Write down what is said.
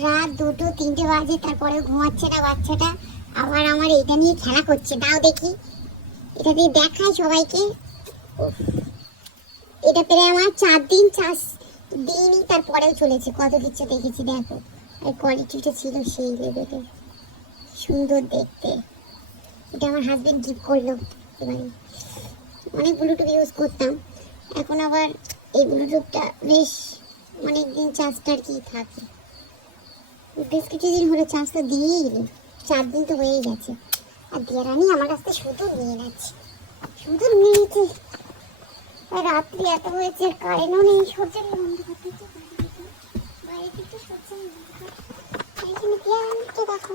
রাত 2-3টে বাজে, তারপরে ঘুমাচ্ছে না বাচ্চাটা। আবার আমার এটা নিয়ে খেলা করছে। দাও দেখি, এটা দিয়ে দেখায় সবাইকে। এটা পেরে আমার 4 দিন দিনই, তারপরেও চলেছে। কত কিছু দেখেছি দেখো। আর কোয়ালিটিটা ছিল সেই লেভেলে সুন্দর দেখতে। এটা আমার হাজবেন্ড গিফট করলো। এবারে অনেক ব্লুটুথ ইউজ করতাম, এখন আবার এই ব্লুটুথটা বেশ অনেকদিন চার্জটা আর কি থাকে। বেশ কিছুদিন হলো চার্জটা দিয়েই এলি, 4 দিন তো হয়েই গেছে। আর দেয়ারানি আমার কাছ থেকে শুধু নিয়ে যাচ্ছে, শুধু নিয়ে নিচ্ছে। রাত্রি এত হয়েছে, কারেন্টও নেই, সহ্যের অন্ধকার থেকে বাইরে থেকে সহ্যের অন্ধকার। এখানে দেয়ারানিকে দেখো।